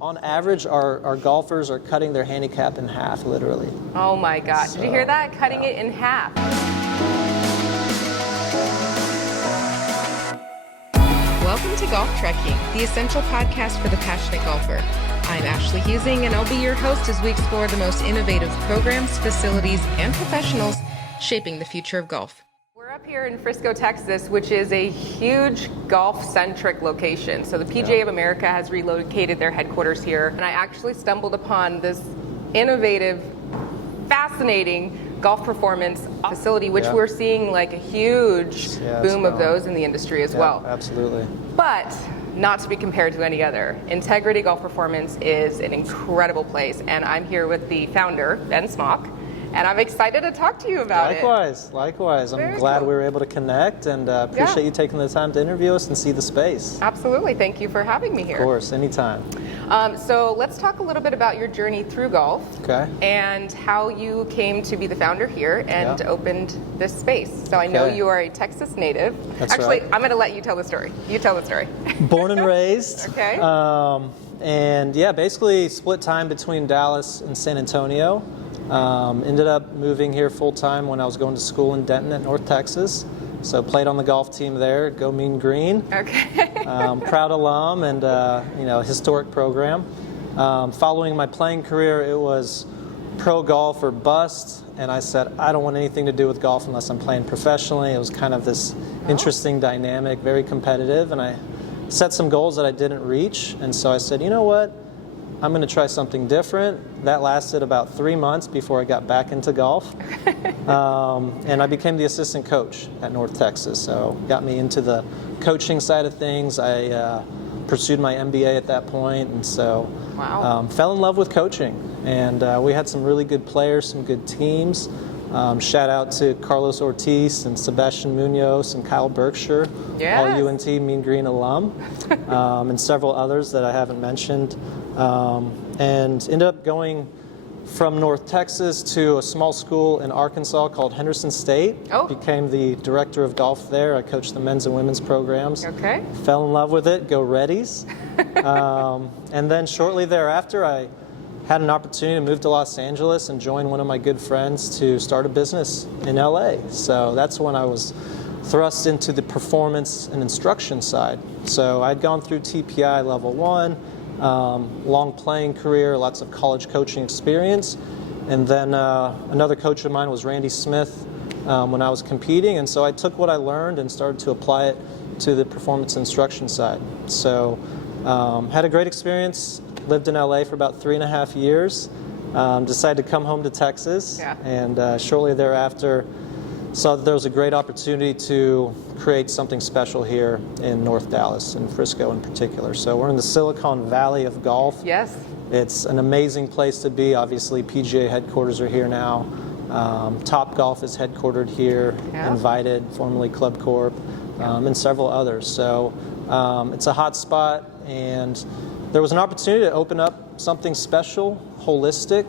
On average, our golfers are cutting their handicap in half, literally. Oh my gosh, did you hear that? Cutting yeah. it in half. Welcome to GolfTrekking, the essential podcast for the passionate golfer. I'm Ashley Husing, and I'll be your host as we explore the most innovative programs, facilities, and professionals shaping the future of golf. We're up here in Frisco, Texas, which is a huge golf-centric location. So the PGA of America has relocated their headquarters here, and I actually stumbled upon this innovative, fascinating golf performance facility, which we're seeing like a huge boom of those in the industry as well. Absolutely. But not to be compared to any other. Integrity Golf Performance is an incredible place, and I'm here with the founder, Ben Smock, and I'm excited to talk to you about it. Likewise. I'm glad cool. we were able to connect, and appreciate you taking the time to interview us and see the space. Absolutely. Thank you for having me here. Of course, anytime. So let's talk a little bit about your journey through golf. Okay. And how you came to be the founder here and opened this space. So I know you are a Texas native. That's Actually, right. I'm going to let you tell the story. You tell the story. Born and raised. Okay. And basically split time between Dallas and San Antonio. Ended up moving here full time when I was going to school in Denton at North Texas. So played on the golf team there, go Mean Green. Okay. Proud alum and historic program. Following my playing career, it was pro golf or bust, and I said I don't want anything to do with golf unless I'm playing professionally. It was kind of this interesting dynamic, very competitive, and I set some goals that I didn't reach, and so I said, you know what? I'm going to try something different. That lasted about 3 months before I got back into golf. And I became the assistant coach at North Texas. So got me into the coaching side of things. I pursued my MBA at that point. And so fell in love with coaching. And we had some really good players, some good teams. Shout out to Carlos Ortiz and Sebastian Munoz and Kyle Berkshire, all UNT Mean Green alum, and several others that I haven't mentioned. And ended up going from North Texas to a small school in Arkansas called Henderson State. Became the director of golf there. I coached the men's and women's programs. Okay. Fell in love with it. Go Reddies. And then shortly thereafter, I had an opportunity to move to Los Angeles and join one of my good friends to start a business in LA. So that's when I was thrust into the performance and instruction side. So I'd gone through TPI level 1, long playing career, lots of college coaching experience. And then another coach of mine was Randy Smith when I was competing. And so I took what I learned and started to apply it to the performance instruction side. So had a great experience. Lived in LA for about 3.5 years. Decided to come home to Texas, and shortly thereafter saw that there was a great opportunity to create something special here in North Dallas, in Frisco in particular. So we're in the Silicon Valley of golf. Yes. It's an amazing place to be. Obviously, PGA headquarters are here now. Top Golf is headquartered here. Invited, formerly Club Corp, and several others. So it's a hot spot, and there was an opportunity to open up something special, holistic,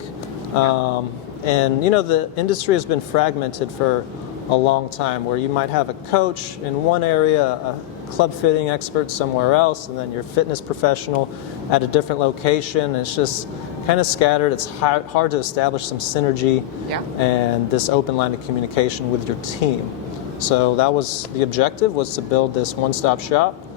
and the industry has been fragmented for a long time, where you might have a coach in one area, a club fitting expert somewhere else, and then your fitness professional at a different location. It's just kind of scattered. It's hard to establish some synergy and this open line of communication with your team. So that was the objective, was to build this one-stop shop.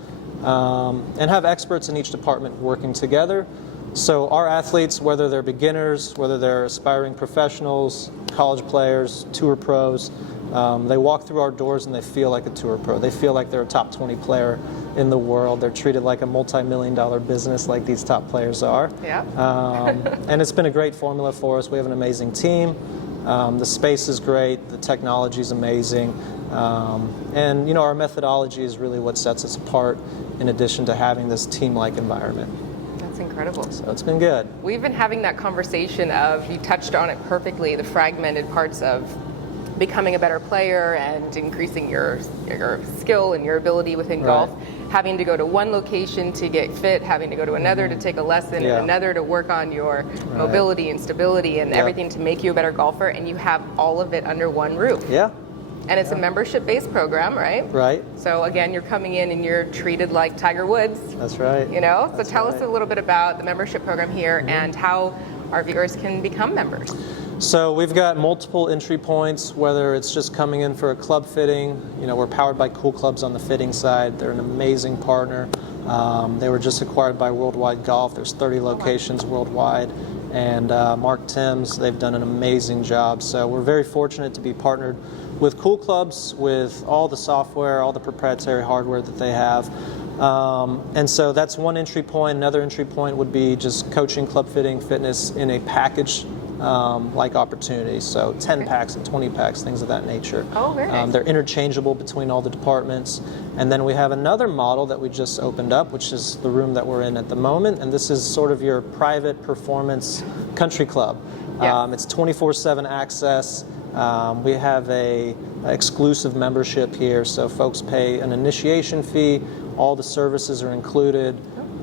And have experts in each department working together. So our athletes, whether they're beginners, whether they're aspiring professionals, college players, tour pros, they walk through our doors and they feel like a tour pro. They feel like they're a top 20 player in the world. They're treated like a multi-million-dollar business like these top players are. And it's been a great formula for us. We have an amazing team. The space is great. The technology is amazing. And our methodology is really what sets us apart, in addition to having this team-like environment. That's incredible. So it's been good. We've been having that conversation of, you touched on it perfectly, the fragmented parts of becoming a better player and increasing your skill and your ability within golf. Having to go to one location to get fit, having to go to another to take a lesson, and another to work on your mobility and stability and everything to make you a better golfer, and you have all of it under one roof. And it's a membership-based program, right? Right. So again, you're coming in and you're treated like Tiger Woods. That's right. You know? So That's tell right. us a little bit about the membership program here and how our viewers can become members. So we've got multiple entry points, whether it's just coming in for a club fitting. You know, we're powered by Cool Clubs on the fitting side. They're an amazing partner. They were just acquired by Worldwide Golf. There's 30 locations worldwide. And Mark Timms, they've done an amazing job. So we're very fortunate to be partnered with Cool Clubs, with all the software, all the proprietary hardware that they have. And so that's one entry point. Another entry point would be just coaching, club fitting, fitness in a package like opportunity. So 10 packs and 20 packs, things of that nature. Oh, very nice. They're interchangeable between all the departments. And then we have another model that we just opened up, which is the room that we're in at the moment. And this is sort of your private performance country club. Yeah. It's 24/7 access. We have a exclusive membership here, so folks pay an initiation fee. All the services are included,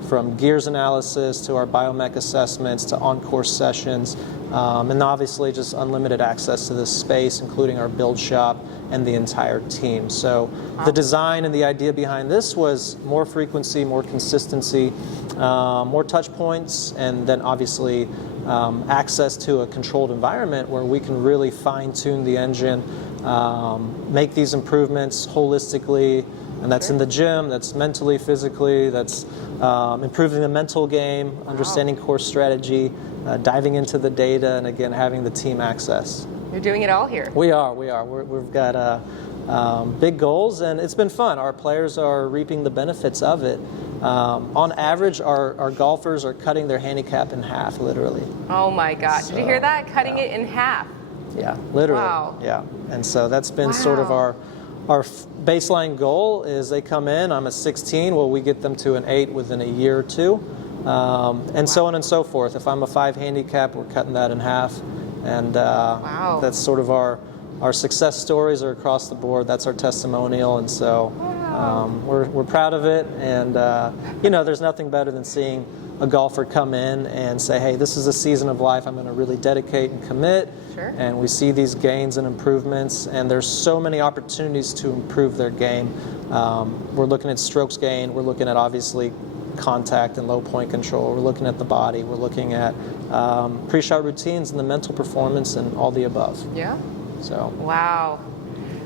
from gears analysis to our biomech assessments to on-course sessions, and obviously just unlimited access to this space, including our build shop and the entire team. So the design and the idea behind this was more frequency, more consistency, more touch points, and then obviously access to a controlled environment where we can really fine-tune the engine, make these improvements holistically. And that's in the gym, that's mentally, physically, that's improving the mental game, understanding course strategy, diving into the data, and again, having the team access. You're doing it all here. We are. We've got big goals, and it's been fun. Our players are reaping the benefits of it. On average, our golfers are cutting their handicap in half, literally. Oh my God. Did you hear that? Cutting yeah. it in half. Yeah, literally. Wow. Yeah, and so that's been sort of our baseline goal is they come in, I'm a 16, well, we get them to an 8 within a year or two, and so on and so forth. If I'm a 5 handicap, we're cutting that in half, and that's sort of our success stories are across the board. That's our testimonial, and so we're proud of it, and there's nothing better than seeing a golfer come in and say, hey, this is a season of life I'm going to really dedicate and commit. Sure. And we see these gains and improvements, and there's so many opportunities to improve their game. We're looking at strokes gain, we're looking at obviously contact and low point control, we're looking at the body, we're looking at pre-shot routines and the mental performance and all the above. Yeah. So. Wow.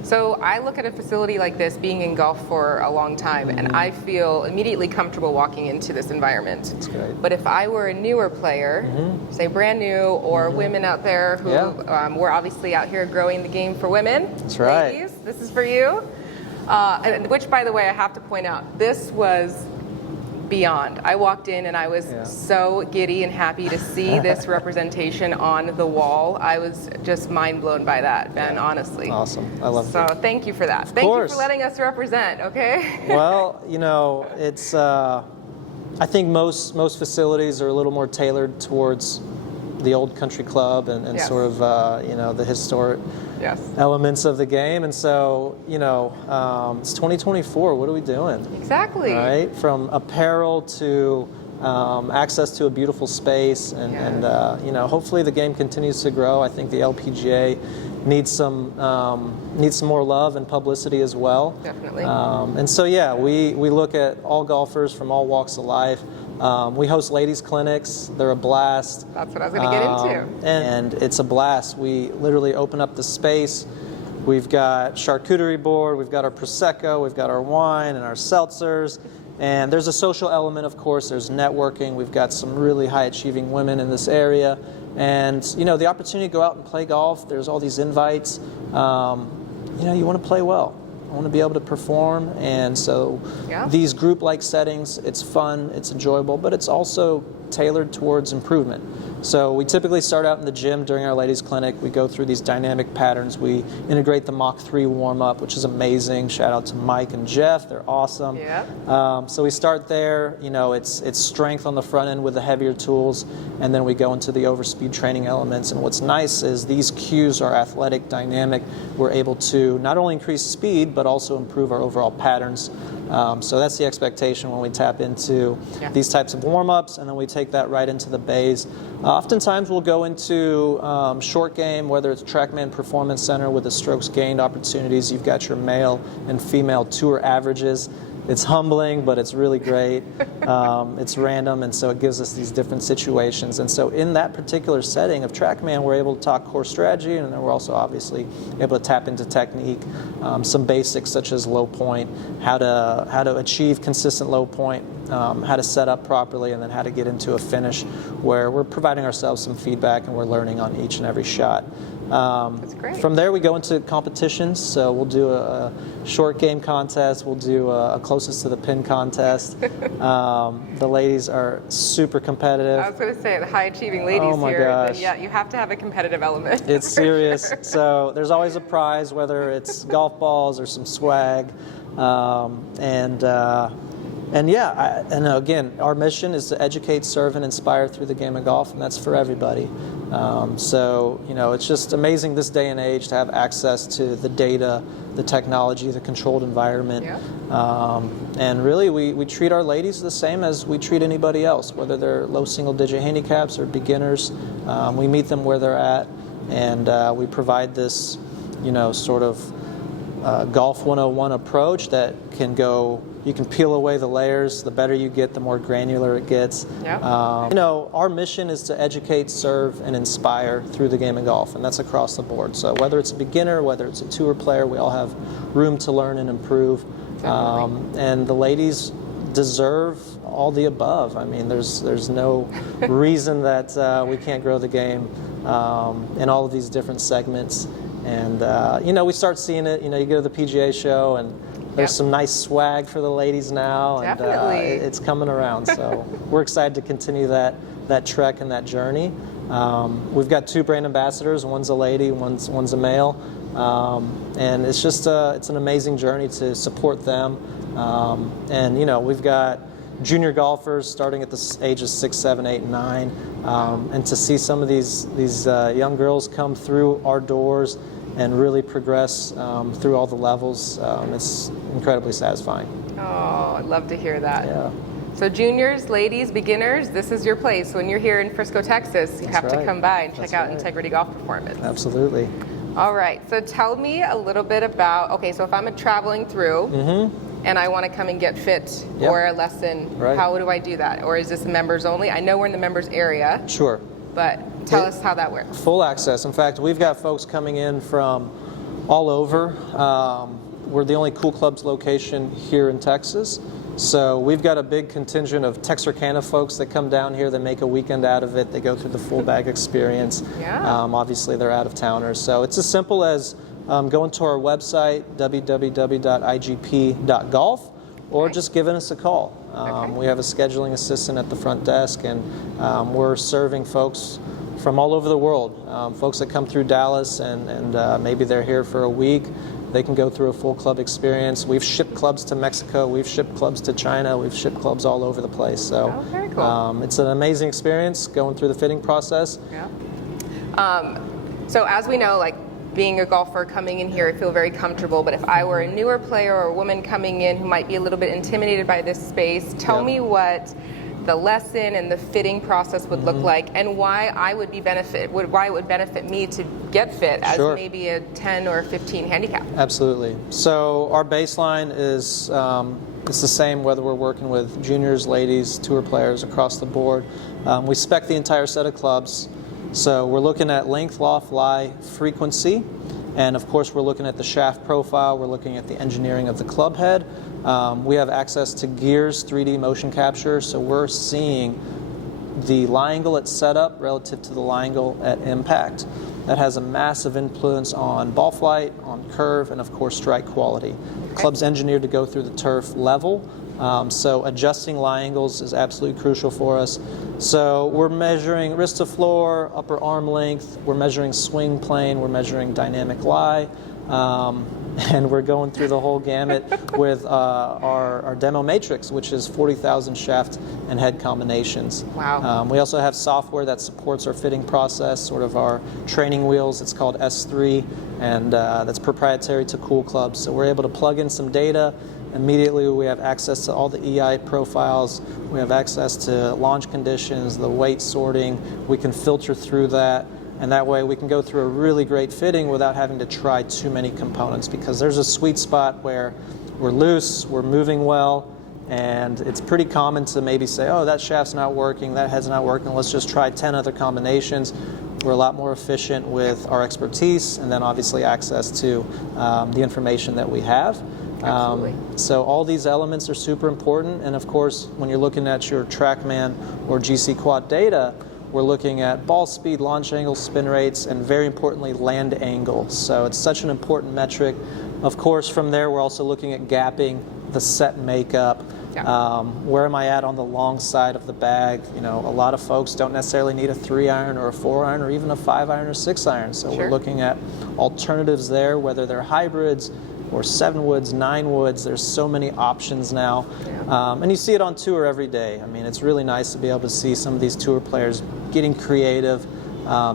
So I look at a facility like this, being in golf for a long time, and I feel immediately comfortable walking into this environment. That's great. But if I were a newer player, say brand new, or women out there who we're obviously out here growing the game for women. That's right. Ladies, this is for you. Which, by the way, I have to point out, this was beyond. I walked in and I was so giddy and happy to see this representation on the wall. I was just mind blown by that, Ben, honestly. Awesome. I love it. So thank you for that. Thank you for letting us represent, okay? Well, it's I think most facilities are a little more tailored towards the old country club and sort of the historic elements of the game, and so it's 2024. What are we doing? Exactly. Right, from apparel to access to a beautiful space, and hopefully the game continues to grow. I think the LPGA needs some more love and publicity as well. Definitely. And so we look at all golfers from all walks of life. We host ladies clinics. They're a blast. That's what I was going to get into. And it's a blast. We literally open up the space. We've got charcuterie board, we've got our Prosecco, we've got our wine and our seltzers. And there's a social element, of course. There's networking. We've got some really high-achieving women in this area. And, the opportunity to go out and play golf, there's all these invites. You want to play well. I want to be able to perform, and so these group-like settings, it's fun, it's enjoyable, but it's also tailored towards improvement. So we typically start out in the gym during our ladies clinic. We go through these dynamic patterns. We integrate the Mach 3 warm-up, which is amazing. Shout out to Mike and Jeff, they're awesome. So we start there. It's strength on the front end with the heavier tools, and then we go into the overspeed training elements. And what's nice is these cues are athletic, dynamic. We're able to not only increase speed, but also improve our overall patterns. So that's the expectation when we tap into these types of warm-ups, and then we take that right into the bays. Oftentimes we'll go into short game, whether it's TrackMan Performance Center with the strokes gained opportunities. You've got your male and female tour averages. It's humbling, but it's really great. It's random, and so it gives us these different situations. And so in that particular setting of TrackMan, we're able to talk core strategy, and then we're also obviously able to tap into technique, some basics such as low point, how to achieve consistent low point, how to set up properly, and then how to get into a finish where we're providing ourselves some feedback and we're learning on each and every shot. That's great. From there, we go into competitions. So we'll do a short game contest. We'll do a closest to the pin contest. The ladies are super competitive. I was going to say, the high-achieving ladies Oh my here, gosh. then yeah, you have to have a competitive element. It's for serious. sure. So there's always a prize, whether it's golf balls or some swag. And again, our mission is to educate, serve, and inspire through the game of golf, and that's for everybody. So, it's just amazing this day and age to have access to the data, the technology, the controlled environment. Yeah. And really, we treat our ladies the same as we treat anybody else, whether they're low single-digit handicaps or beginners. We meet them where they're at, and we provide this, sort of Golf 101 approach that can go. You can peel away the layers. The better you get, the more granular it gets. Yeah. Our mission is to educate, serve, and inspire through the game of golf, and that's across the board. So whether it's a beginner, whether it's a tour player, we all have room to learn and improve. And the ladies deserve all the above. I mean, there's no reason that we can't grow the game in all of these different segments. And we start seeing it. You go to the PGA show and there's some nice swag for the ladies now, and it's coming around. So we're excited to continue that trek and that journey. We've got 2 brand ambassadors. One's a lady, one's a male, and it's just it's an amazing journey to support them. And we've got junior golfers starting at the ages 6, 7, 8, and 9, and to see some of these young girls come through our doors and really progress through all the levels, it's incredibly satisfying. Oh, I'd love to hear that. Yeah. So juniors, ladies, beginners, this is your place. When you're here in Frisco, Texas, you have to come by and check out Integrity Golf Performance. Absolutely. All right, so tell me a little bit about, so if I'm traveling through and I want to come and get fit for a lesson, how do I do that? Or is this members only? I know we're in the members area. Sure. But tell us how that works. Full access. In fact, we've got folks coming in from all over. We're the only Cool Clubs location here in Texas. So we've got a big contingent of Texarkana folks that come down here that make a weekend out of it. They go through the full bag experience. Obviously, they're out of towners. So it's as simple as going to our website, www.igp.golf, or just giving us a call. We have a scheduling assistant at the front desk, and we're serving folks from all over the world. Folks that come through Dallas and maybe they're here for a week, they can go through a full club experience. We've shipped clubs to Mexico, we've shipped clubs to China, we've shipped clubs all over the place. So very cool. It's an amazing experience going through the fitting process. So as we know, being a golfer coming in here, I feel very comfortable, but if I were a newer player or a woman coming in who might be a little bit intimidated by this space, tell me what the lesson and the fitting process would look like, and why it would benefit me to get fit as maybe a 10 or 15 handicap. Absolutely. So our baseline is it's the same whether we're working with juniors, ladies, tour players across the board. We spec the entire set of clubs. So we're looking at length, loft, lie, frequency, and of course we're looking at the shaft profile, we're looking at the engineering of the club head. We have access to Gears 3D motion capture, so we're seeing the lie angle at setup relative to the lie angle at impact. That has a massive influence on ball flight, on curve, and of course strike quality. The club's engineered to go through the turf level, so adjusting lie angles is absolutely crucial for us. So we're measuring wrist to floor, upper arm length, we're measuring swing plane, we're measuring dynamic lie, and we're going through the whole gamut with our demo matrix, which is 40,000 shaft and head combinations. Wow. We also have software that supports our fitting process, sort of our training wheels. It's called S3, and that's proprietary to Cool Clubs. So we're able to plug in some data immediately we have access to all the EI profiles. We have access to launch conditions, the weight sorting. We can filter through that, and that way we can go through a really great fitting without having to try too many components, because there's a sweet spot where we're loose, we're moving well, and it's pretty common to maybe say, oh, that shaft's not working, that head's not working, let's just try 10 other combinations. We're a lot more efficient with our expertise and then obviously access to the information that we have. So all these elements are super important, and of course when you're looking at your TrackMan or GC Quad data, we're looking at ball speed, launch angle, spin rates, and very importantly land angle. So it's such an important metric. Of course from there we're also looking at gapping, the set makeup, where am I at on the long side of the bag. You know, a lot of folks don't necessarily need a 3-iron or a 4-iron or even a 5-iron or 6-iron, so we're looking at alternatives there, whether they're hybrids or 7 woods, 9 woods. There's so many options now, and you see it on tour every day. I mean, it's really nice to be able to see some of these tour players getting creative,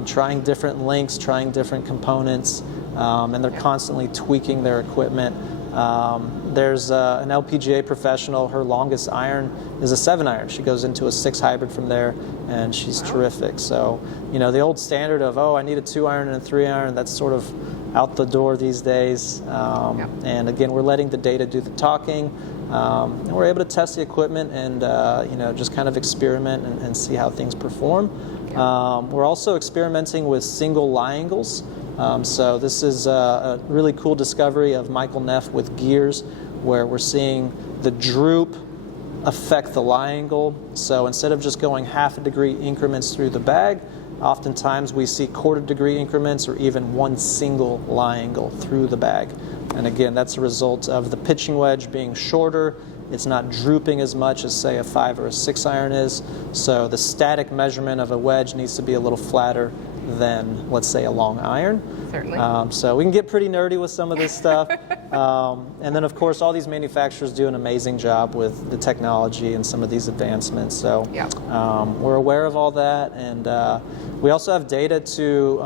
trying different links, trying different components, and they're constantly tweaking their equipment. There's an LPGA professional, her longest iron is a 7-iron. She goes into a 6 hybrid from there, and she's terrific. So, you know, the old standard of, oh, I need a 2-iron and a 3-iron, that's sort of out the door these days. And again, we're letting the data do the talking, and we're able to test the equipment and, you know, just kind of experiment and see how things perform. We're also experimenting with single lie angles. So this is a really cool discovery of Michael Neff with gears, where we're seeing the droop affect the lie angle. So instead of just going 1/2 degree increments through the bag, oftentimes we see 1/4 degree increments or even one single lie angle through the bag. And again, that's a result of the pitching wedge being shorter. It's not drooping as much as, say, a 5 or a 6-iron is. So the static measurement of a wedge needs to be a little flatter than, let's say, a long iron. Certainly. So we can get pretty nerdy with some of this stuff. And then, of course, all these manufacturers do an amazing job with the technology and some of these advancements. So we're aware of all that. And we also have data to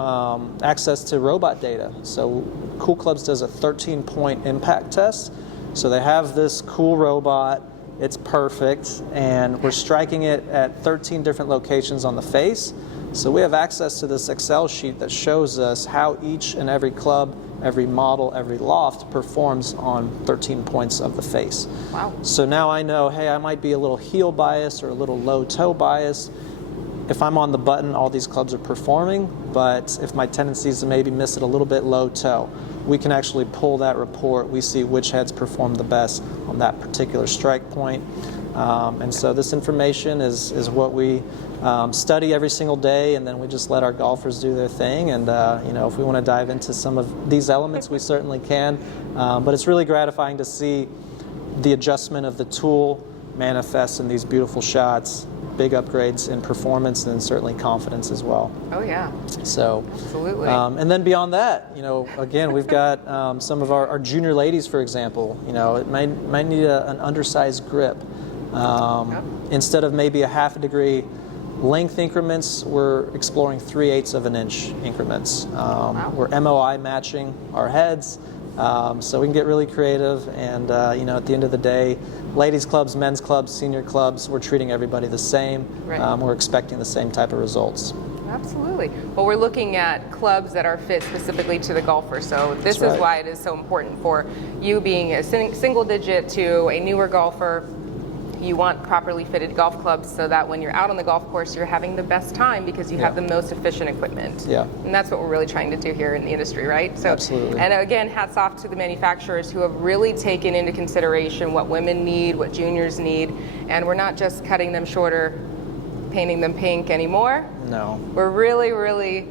access to robot data. So Cool Clubs does a 13-point impact test. So they have this cool robot. It's perfect. And we're striking it at 13 different locations on the face. So we have access to this Excel sheet that shows us how each and every club, every model, every loft performs on 13 points of the face. Wow. So now I know, hey, I might be a little heel bias or a little low toe bias. If I'm on the button, all these clubs are performing, but if my tendency is to maybe miss it a little bit low toe, we can actually pull that report. We see which heads perform the best on that particular strike point. And so this information is what we study every single day, and then we just let our golfers do their thing. And you know, if we want to dive into some of these elements, we certainly can. But it's really gratifying to see the adjustment of the tool manifest in these beautiful shots, big upgrades in performance, and certainly confidence as well. Oh yeah. So absolutely. And then beyond that, you know, again, we've got some of our junior ladies, for example. You know, it might need an undersized grip. Instead of maybe a 1/2 degree length increments, we're exploring 3/8 of an inch increments. We're MOI matching our heads, so we can get really creative. And you know, at the end of the day, ladies clubs, men's clubs, senior clubs, we're treating everybody the same. Right. We're expecting the same type of results. Absolutely. Well, we're looking at clubs that are fit specifically to the golfer. So this is why it is so important for you, being a single digit to a newer golfer. You want properly fitted golf clubs so that when you're out on the golf course, you're having the best time because you have the most efficient equipment. Yeah. And that's what we're really trying to do here in the industry, right? So, absolutely. And again, hats off to the manufacturers who have really taken into consideration what women need, what juniors need, and we're not just cutting them shorter, painting them pink anymore. No. We're really, really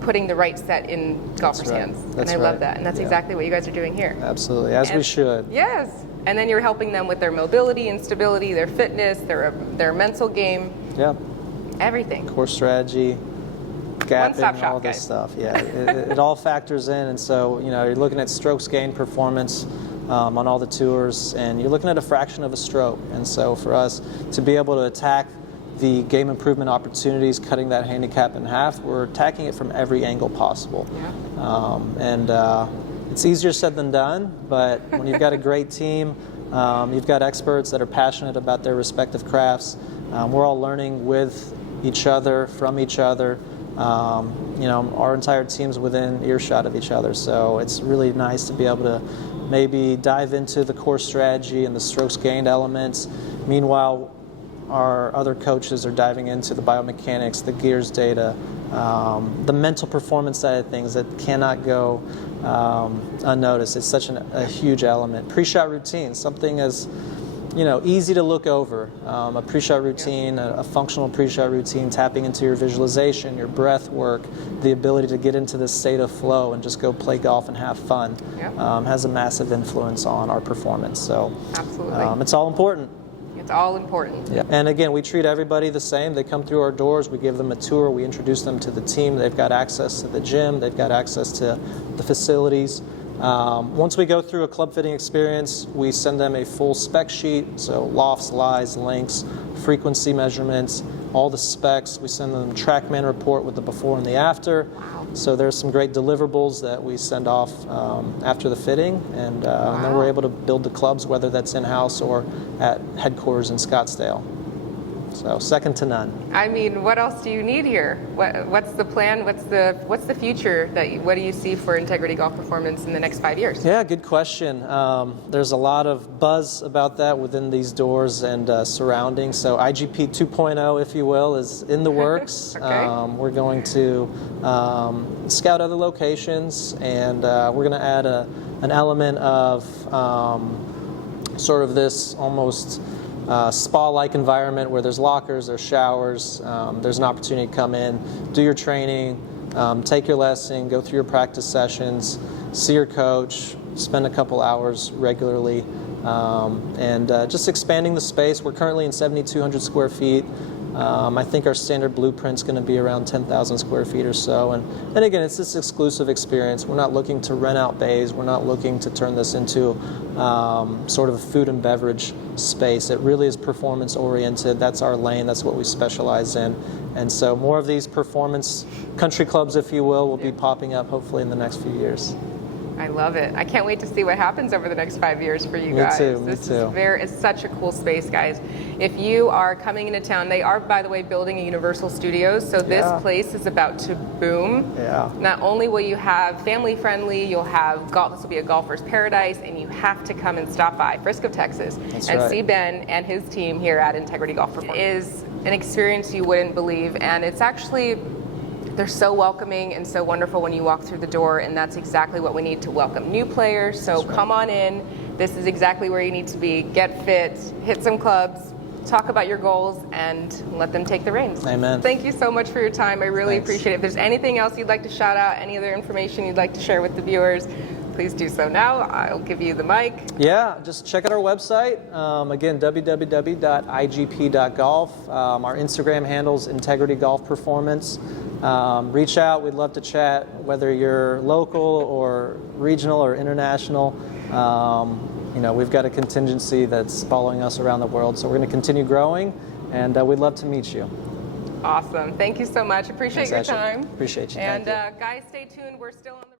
putting the right set in golfers' hands. And I love that. And that's exactly what you guys are doing here. Absolutely, as we should. Yes. And then you're helping them with their mobility and stability, their fitness, their mental game. Yeah. Everything. Course strategy, gapping, One-stop shop, all this guys. stuff. Yeah, it all factors in. And so, you know, you're looking at strokes gain performance on all the tours, and you're looking at a fraction of a stroke. And so for us to be able to attack the game improvement opportunities, cutting that handicap in half, we're attacking it from every angle possible. Yeah. It's easier said than done, but when you've got a great team, You've got experts that are passionate about their respective crafts. We're all learning with each other, from each other. Our entire team's within earshot of each other, so it's really nice to be able to maybe dive into the course strategy and the strokes gained elements. Meanwhile, our other coaches are diving into the biomechanics, the gears data, the mental performance side of things that cannot go unnoticed. It's such a huge element. Pre-shot routine, something as easy to look over. A pre-shot routine, a functional pre-shot routine, tapping into your visualization, your breath work, the ability to get into this state of flow and just go play golf and have fun, has a massive influence on our performance. So absolutely, it's all important. It's all important. Yeah. And again, we treat everybody the same. They come through our doors, we give them a tour, we introduce them to the team. They've got access to the gym, they've got access to the facilities. Once we go through a club fitting experience, we send them a full spec sheet, so lofts, lies, lengths, frequency measurements, all the specs. We send them a TrackMan report with the before and the after. Wow. So there's some great deliverables that we send off after the fitting, and then we're able to build the clubs, whether that's in-house or at headquarters in Scottsdale. So second to none. I mean, what else do you need here? What's the plan? What's the future? What do you see for Integrity Golf Performance in the next 5 years? Yeah, good question. There's a lot of buzz about that within these doors and surrounding. So IGP 2.0, if you will, is in the works. Okay. We're going to scout other locations, and we're going to add an element of sort of this almost spa-like environment where there's lockers, there's showers, there's an opportunity to come in, do your training, take your lesson, go through your practice sessions, see your coach, spend a couple hours regularly, and just expanding the space. We're currently in 7,200 square feet. I think our standard blueprint's going to be around 10,000 square feet or so. And again, it's this exclusive experience. We're not looking to rent out bays. We're not looking to turn this into sort of a food and beverage space. It really is performance oriented. That's our lane. That's what we specialize in. And so more of these performance country clubs, if you will be popping up hopefully in the next few years. I love it. I can't wait to see what happens over the next 5 years for you guys. Me too. It's such a cool space, guys. If you are coming into town, they are, by the way, building a Universal Studios, so this place is about to boom. Yeah. Not only will you have family friendly, you'll have golf. This will be a golfer's paradise, and you have to come and stop by Frisco, Texas, see Ben and his team here at Integrity Golf Performance. It is an experience you wouldn't believe, and it's actually. They're so welcoming and so wonderful when you walk through the door, and that's exactly what we need to welcome new players. So come on in. This is exactly where you need to be. Get fit, hit some clubs, talk about your goals, and let them take the reins. Amen. Thank you so much for your time. I really appreciate it. If there's anything else you'd like to shout out, any other information you'd like to share with the viewers, please do so now. I'll give you the mic. Yeah, just check out our website. Again, www.igp.golf. Our Instagram handle's Integrity Golf Performance. Reach out. We'd love to chat, whether you're local or regional or international. We've got a contingency that's following us around the world, so we're going to continue growing, and we'd love to meet you. Awesome. Thank you so much. Appreciate your time. Appreciate you. And guys, stay tuned. We're still on the